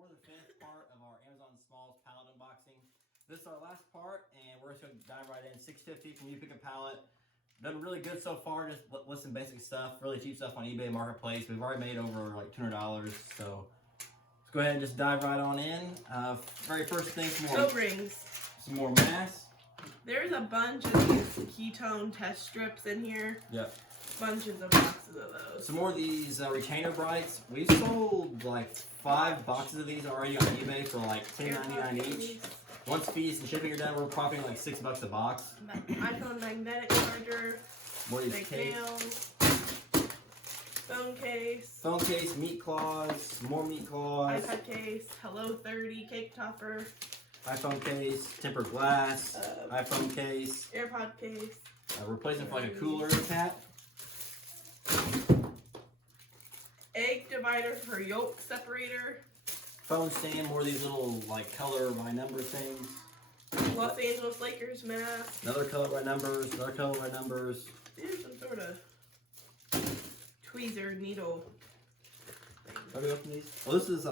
for the fifth part of our Amazon Smalls pallet unboxing. This is our last part, and we're just going to dive right in. $6.50 from You Pick a Pallet. Done really good so far. Just listen basic stuff, really cheap stuff on eBay Marketplace. We've already made over like $200, so let's go ahead and just dive right on in. Very first thing, some more masks. There's a bunch of these ketone test strips in here. Yep. Bunches of boxes of those. Some more of these retainer brights. We've sold like 5 boxes of these already on eBay for like $10.99 each. Once fees and shipping are done, we're profiting like $6 a box. iPhone magnetic charger. More of these case. Phone case. Phone case, meat claws, more meat claws. iPad case. Hello 30 cake topper. iPhone case, tempered glass, iPhone case. AirPod case. Replacement for like a cooler cap. Egg divider for yolk separator. Phone stand, more of these little like color by number things. Los Angeles Lakers mask. Another color by numbers, another color by numbers. Here's some sort of tweezer needle. How do we open these? Oh, this is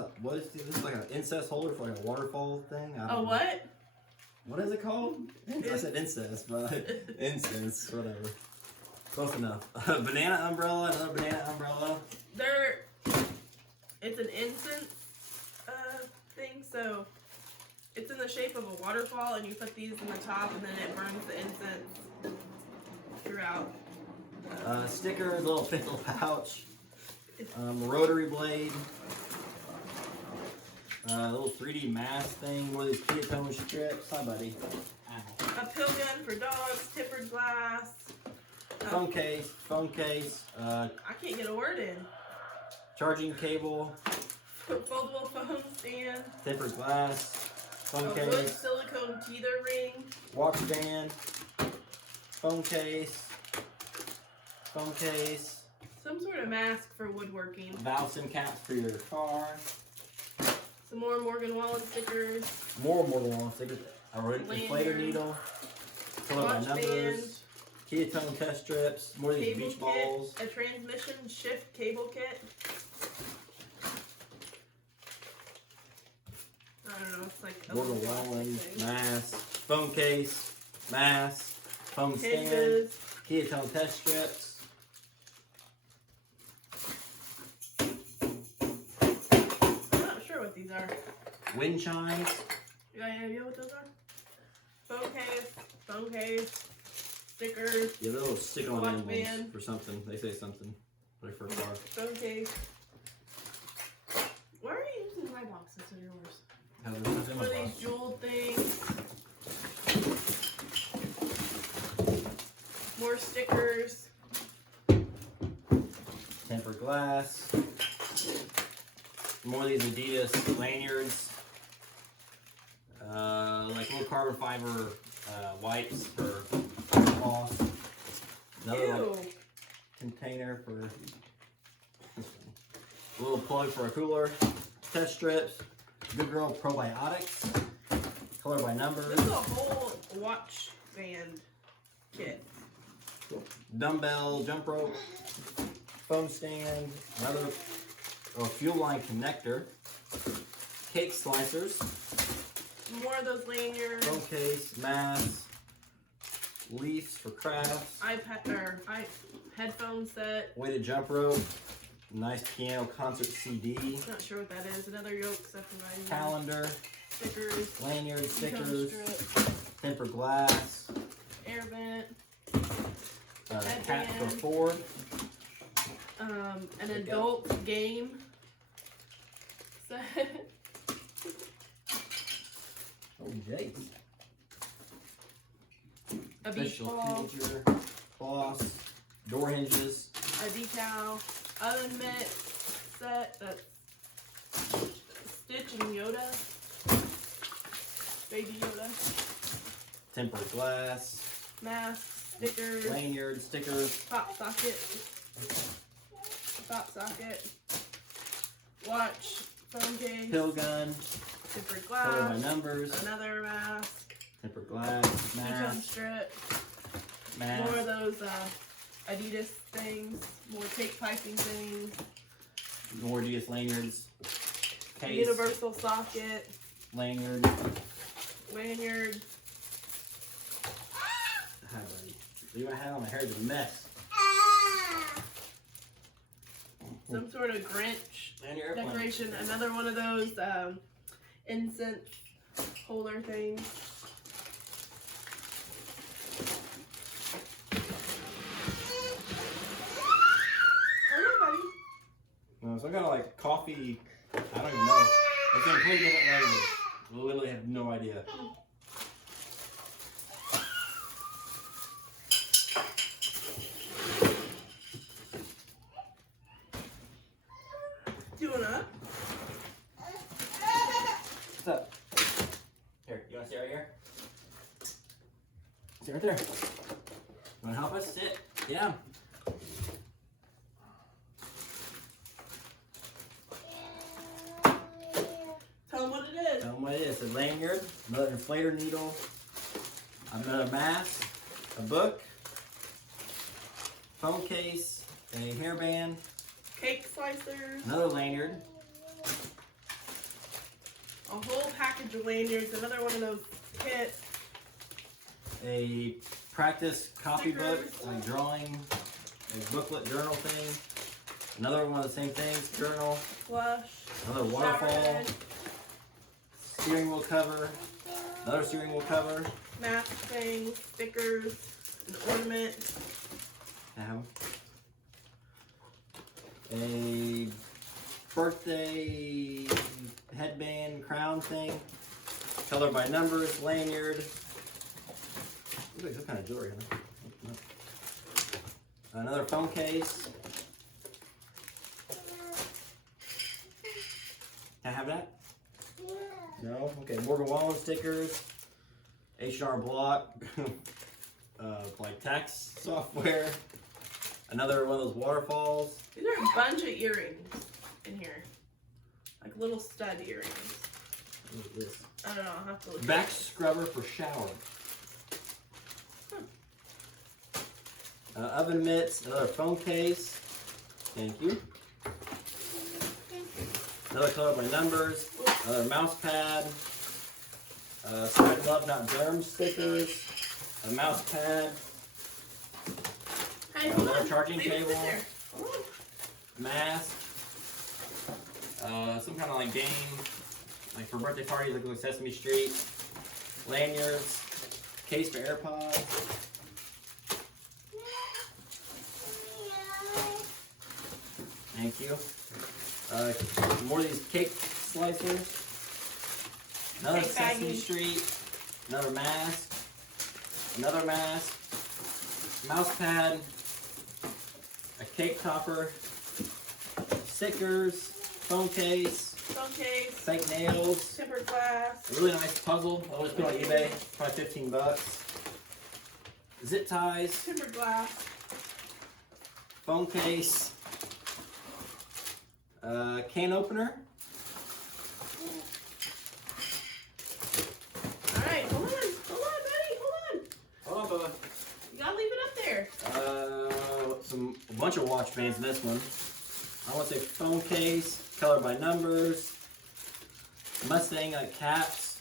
like an incest holder for like a waterfall thing. A what? What is it called? I said incest, but incense, whatever. Close enough. Banana umbrella, another banana umbrella. It's an incense thing, so it's in the shape of a waterfall, and you put these in the top, and then it burns the incense throughout. Sticker, little pickle pouch. Rotary blade. Little 3D mask thing. One of these ketone strips. Hi, buddy. Ow. A pill gun for dogs. Tempered glass. Phone case. I can't get a word in. Charging cable. Foldable phone stand. Tempered glass. Phone Wood case. silicone teether ring. Watch band. Phone case. Some sort of mask for woodworking. Valve sim caps for your car. Some more Morgan Wallen stickers. More Wallen stickers. A inflator needle. Color by numbers. Ketone test strips. More of these Cable beach kit, balls. a transmission shift cable kit. I don't know, it's like a Morgan Wallen mask. Phone case. Mask. Phone stand. Hinges. Ketone test strips. I'm not sure what these are. Wind chimes. You got any idea what those are? Phone case, stickers. Yeah, little stick-on Watch emblems band. for something. They say something. Like for a car. Phone case. Why are you using my boxes and yours? One One of these jeweled things. More stickers. Tempered glass. More of these Adidas lanyards. Like little carbon fiber wipes for cloth. Another like, container for this one. A little plug for a cooler. Test strips. Good Girl probiotics. Color by numbers. This is a whole watch band kit. Dumbbell, jump rope, phone stand, another fuel line connector, cake slicers, More of those lanyards. phone case, masks, leaves for crafts, headphone set. weighted jump rope, nice piano concert CD, Not sure what that is. Another yoke separator. calendar, Stickers. lanyard, Ketone stickers, strip, tempered glass, air vent. cap for Ford, An adult game set. oh Jace, A beach special ball. feature, cloths, door hinges, A decal. Oven mitt set. That's Stitch and Yoda. Baby Yoda. tempered glass, Mask. Stickers. lanyard, stickers, Pop socket. Watch. Phone case. pill gun, Tempered color by glass. numbers, Another mask. tempered glass, Ketone mask, strip. More of mask, those Adidas things. More tape piping things. more Adidas lanyards, case, universal socket, lanyard. lanyard. Hi, buddy. Leave my hat on. My hair's a mess. Some sort of Grinch And your airplane. decoration. Another one of those incense holder things. Some kind of like coffee. I don't even know. It's in completely different language. I literally have no idea. Doing up. What's up? Here, you want to sit right here? Sit right there. You want to help us? Sit. Yeah. Tell them what it is. Tell them what it is. A lanyard, another inflator needle, another mask, a book, phone case, a hairband, Cake slicers. another lanyard, A whole package of lanyards. Another one of those kits. a practice copy book, Stickers. like drawing, a booklet journal thing, another one of the same things, journal, Flush. another Shower waterfall, head. steering wheel cover, another steering wheel cover. Mask things. Stickers. An ornament. Have a birthday headband crown thing, color by numbers, lanyard. Looks like some kind of jewelry, huh? Another phone case. Can I have that? No? Okay, Morgan Wallen stickers, H&R Block, like tax software, another one of those waterfalls. These are a bunch of earrings in here. Like little stud earrings. What is this? I don't know. I'll have to look. Back scrubber for shower. Oven mitts, another phone case. Thank you. Another color by numbers, another mouse pad, Spread Love Not Germs stickers, a mouse pad, Hey, hold another on. charging Leave it sit cable, there. Hold on. mask, some kind of like game, like for birthday parties, like Sesame Street, lanyards, case for AirPods. Thank you. More of these cake slicers. Another Cake Sesame baggie. Street. Another mask. Another mask. Mouse pad. A cake topper. Stickers. Phone case. Phone case. Fake nails. Tempered glass. A really nice puzzle. I always put on eBay. Probably 15 bucks. Zip ties. Tempered glass. Phone case. Can opener. Alright, hold on, buddy, hold on. Hold on, Bubba. You gotta leave it up there. A bunch of watch bands in this one. I want to say phone case, color by numbers, Mustang caps,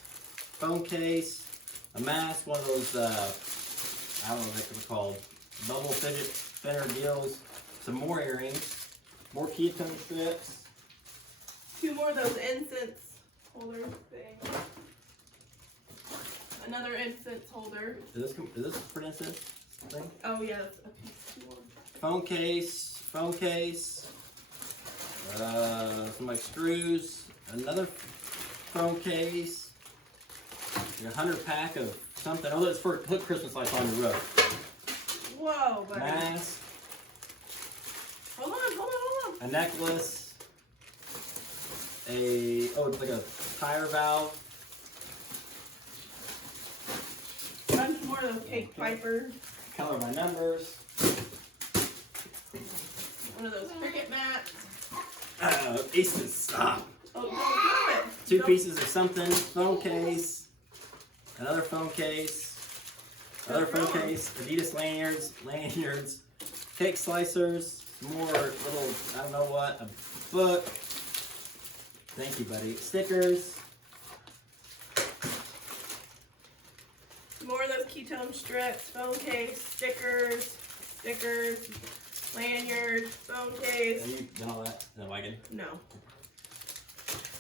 phone case, a mask, one of those, I don't know what they're called, bubble fidget spinner deals, some more earrings, more ketone strips. 2 more of those incense holder things. Another incense holder. Is this for instance thing? Oh yeah, that's a piece more. Phone case, some like screws, another phone case, like 100 pack of something. Oh, that's for put Christmas lights on your roof. Whoa, buddy. Mask, Hold on. a necklace, it's like a tire valve, Bunch more of those cake pipers. color by numbers, One of those cricket mats. Aces, stop. Oh, don't drop it. 2 Don't- pieces of something, phone case, another phone case, another phone case, Adidas lanyards, cake slicers, more little, I don't know what, a book, Thank you, buddy. Stickers. More of those ketone strips, phone case, stickers, lanyard, phone case. Have you done all that in the wagon? No.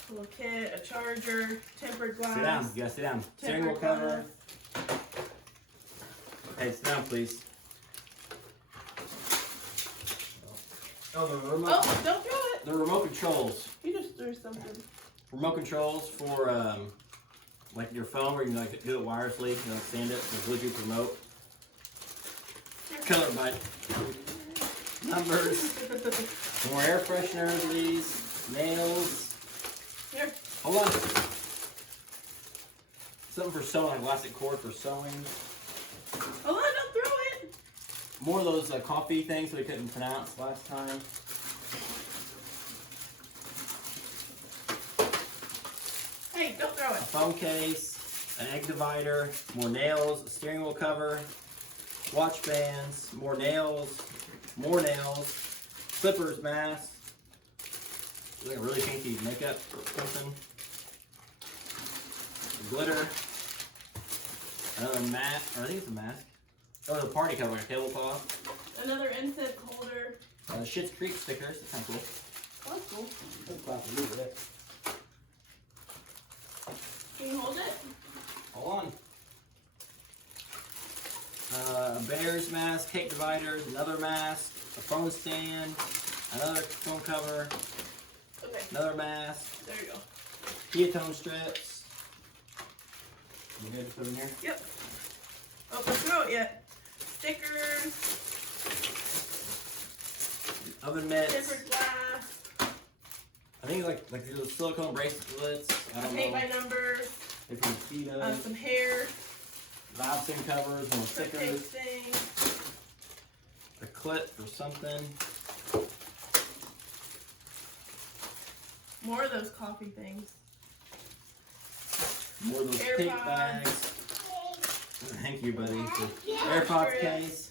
A little kit, a charger, tempered glass. Sit down. You gotta sit down. Steering wheel cover. Hey, sit down, please. Oh, the remote. Oh, don't throw it. The remote controls. You just threw something. Remote controls for like your phone, where you can like do it wirelessly. You know, stand it, the Bluetooth remote. Color by numbers. More air fresheners, these nails. Here. Hold on. Something for sewing, like elastic cord for sewing. Hold on, don't throw it. More of those coffee things that we couldn't pronounce last time. Hey, don't throw A it. phone case, an egg divider, more nails, a steering wheel cover, watch bands, more nails, clippers, mask, like a really fancy makeup or something, glitter, another mask, or I think it's a mask. Oh, the party cover, like a tablecloth. Another incense holder. Schitt's Creek stickers, that's kind of cool. Oh, that's cool. That's classy, look at that. Can you hold it? Hold on. A bear's mask, cake dividers, another mask, a phone stand, another phone cover, Okay. another mask, There you go. ketone strips. You good to put in here? Yep. Oh, don't throw it yet. Stickers, Oven mitts. tempered glass, I think it's like these silicone bracelets. I don't paint know. by numbers, They're from Cheetos. some hair, Vibes covers, more cupcake stickers, thing. a clip or something. More of those coffee things. More of those AirPods. cake bags. Thank you, buddy. The AirPods case.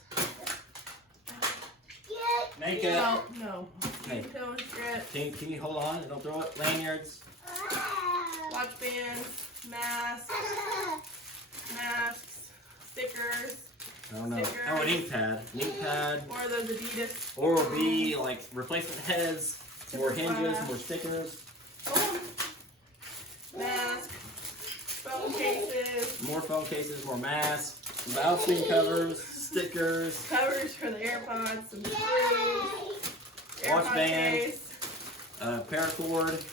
Makeup. No. Hey, Ketone strips, can you hold on? Don't throw it. Lanyards. watch bands, masks, stickers. I don't know. Stickers. Oh, an ink pad. An ink pad. More of those Adidas. Or will be like replacement heads, more hinges, Glass. more stickers, Oh. Mask, phone cases, more phone cases, more masks, valve screen covers, stickers, covers for the AirPods, some screws, Watch AirPod band. case, paracord,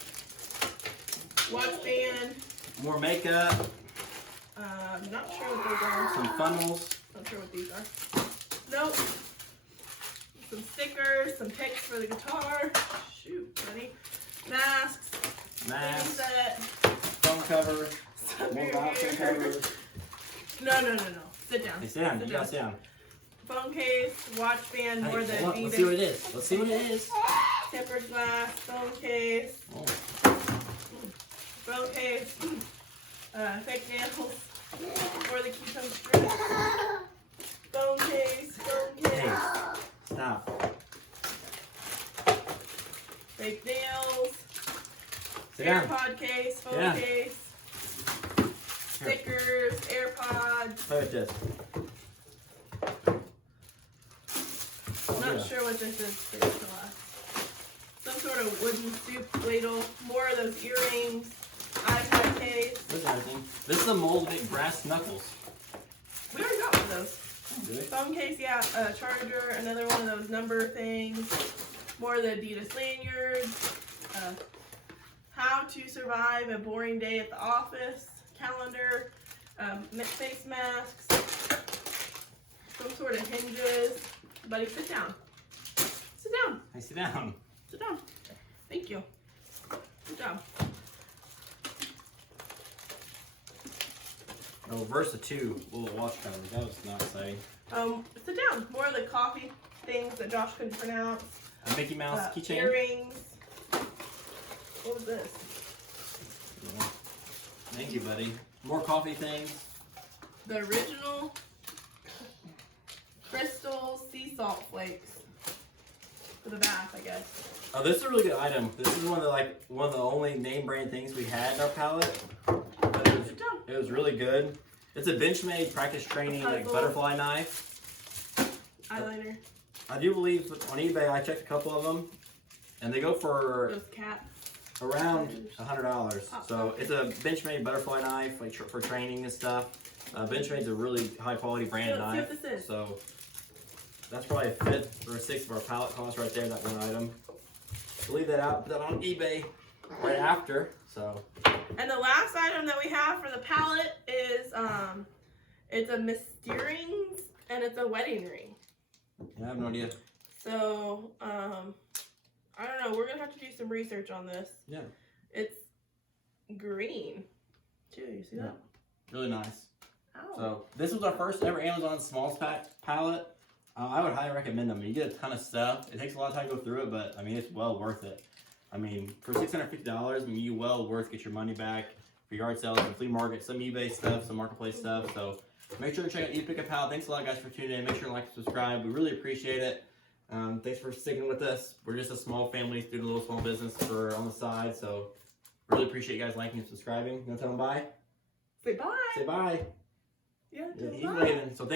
watch band. more makeup, I'm not sure what those are. some funnels, Not sure what these are. Nope. Some stickers, some picks for the guitar. Shoot, buddy. Masks. masks, Set. phone cover, Some more beer valve screen gear. covers. No. Sit down. Hey, sit down. You gotta sit down. Phone case, watch band, more Hey, than hold on. Let's see what it is. Let's see what it is. tempered glass, phone case, Oh, phone case, fake nails, or the ketone strip, phone case, hey, stop. fake nails, Sit down. AirPod case, phone Yeah. case, stickers, AirPods. Play with this. I'm not yeah. sure what this is. Some sort of wooden soup ladle, more of those earrings, iPad case. There's everything. This is a mold of brass knuckles. We already got one of those. Do we? Phone case, yeah, a charger, another one of those number things, more of the Adidas lanyards, how to survive a boring day at the office, calendar, face masks, some sort of hinges. Buddy, sit down. Sit down. Hey, sit down. Sit down. Thank you. Good job. Oh, Versa 2 little watch covers. That was not exciting. Sit down. More of the coffee things that Josh couldn't pronounce. A Mickey Mouse keychain. Earrings. What was this? Thank you, buddy. More coffee things. The original crystal sea salt flakes. for the bath, I guess. Oh, this is a really good item. This is one of the only name brand things we had in our pallet. But it was really good. It's a Benchmade practice training like butterfly knife. Eyeliner. I do believe on eBay I checked a couple of them, and they go for Those cats. around $100. So it's a Benchmade butterfly knife, like for training and stuff. Benchmade's a really high quality branded knife. See what this is. So that's probably a fifth or a sixth of our pallet cost right there. That one item. We'll leave that out. Put that on eBay right after. So. And the last item that we have for the pallet is it's a Mysterings and it's a wedding ring. Yeah, I have no idea. So I don't know. We're gonna have to do some research on this. Yeah. It's green too. You see that? Really nice. Ow. So this was our first ever Amazon Smalls pallet. I would highly recommend them. You get a ton of stuff. It takes a lot of time to go through it, but I mean it's well worth it. I mean for $650, I mean you well worth get your money back for yard sales, some flea market, some eBay stuff, some marketplace stuff. So make sure to check out ePick Pallet. Thanks a lot guys for tuning in. Make sure to like and subscribe. We really appreciate it. Thanks for sticking with us. We're just a small family doing a little small business on the side. So really appreciate you guys liking and subscribing. You want to tell them bye? Say bye. Say bye. Yeah, He's bye. waving. So